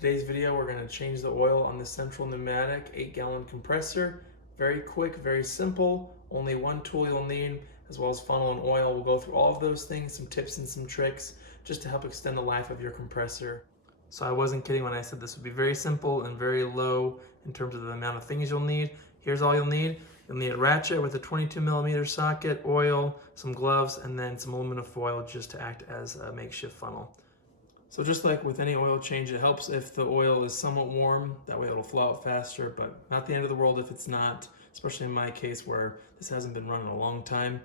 today's video, we're going to change the oil on the central pneumatic 8-gallon compressor. Very quick, very simple, only one tool you'll need, as well as funnel and oil. We'll go through all of those things, some tips and some tricks, just to help extend the life of your compressor. So I wasn't kidding when I said this would be very simple and very low in terms of the amount of things you'll need. Here's all you'll need. You'll need a ratchet with a 22mm socket, oil, some gloves, and then some aluminum foil just to act as a makeshift funnel. So just like with any oil change, it helps if the oil is somewhat warm. That way it'll flow out faster, but not the end of the world if it's not, especially in my case where this hasn't been running a long time.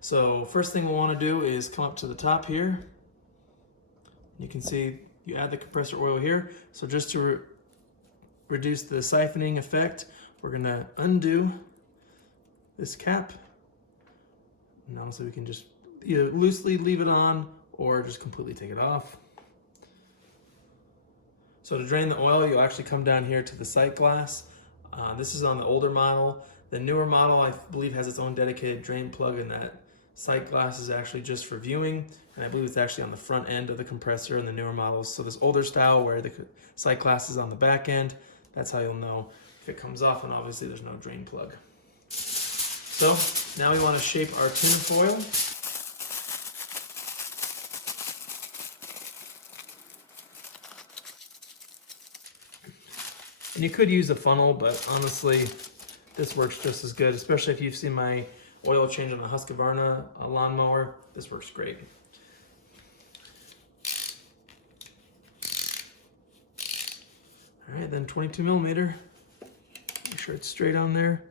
So first thing we'll want to do is come up to the top here. You can see you add the compressor oil here. So just to reduce the siphoning effect, we're going to undo this cap. And honestly, we can just either loosely leave it on or just completely take it off. So to drain the oil, you'll actually come down here to the sight glass. This is on the older model. The newer model, I believe, has its own dedicated drain plug, and that sight glass is actually just for viewing. And I believe it's actually on the front end of the compressor in the newer models. So this older style where the sight glass is on the back end, that's how you'll know if it comes off, and obviously there's no drain plug. So now we want to shape our tin foil. And you could use a funnel, but honestly, this works just as good, especially if you've seen my oil change on the Husqvarna lawnmower. This works great. All right, then 22mm. Make sure it's straight on there.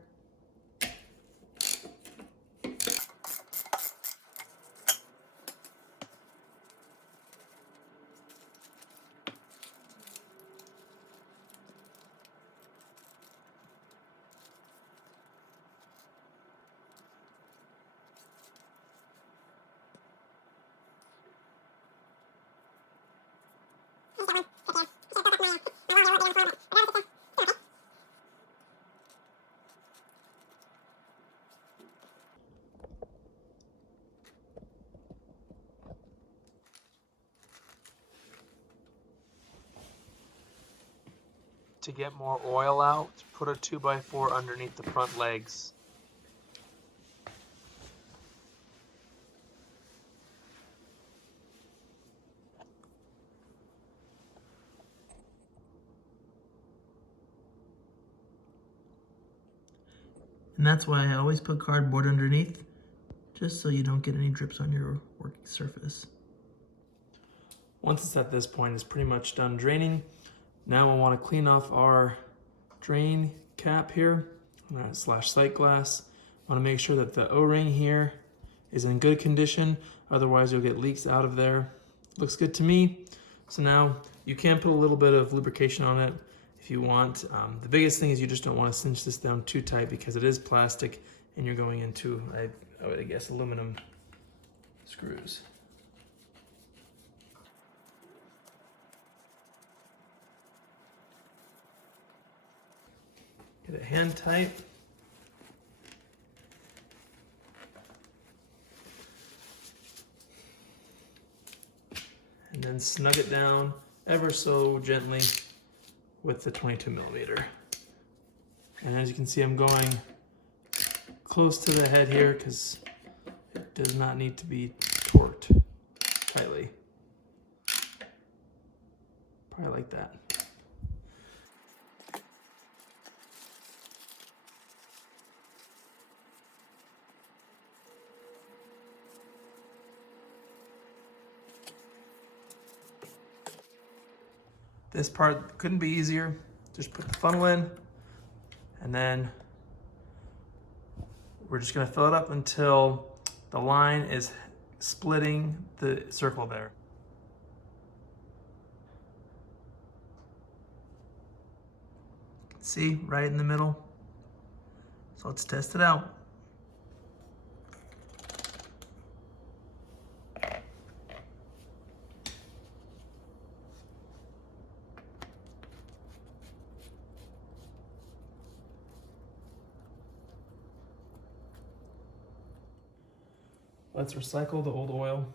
To get more oil out, put a 2x4 underneath the front legs. And that's why I always put cardboard underneath, just so you don't get any drips on your working surface. Once it's at this point, it's pretty much done draining. Now we'll want to clean off our drain cap here, slash sight glass. Want to make sure that the O-ring here is in good condition, otherwise you'll get leaks out of there. Looks good to me. So now you can put a little bit of lubrication on it if you want. The biggest thing is you just don't want to cinch this down too tight because it is plastic and you're going into, I would guess, aluminum screws. Get it hand tight. And then snug it down ever so gently with the 22mm. And as you can see, I'm going close to the head here because it does not need to be torqued tightly. Probably like that. This part couldn't be easier. Just put the funnel in, and then we're just gonna fill it up until the line is splitting the circle there. See, right in the middle. So let's test it out. Let's recycle the old oil.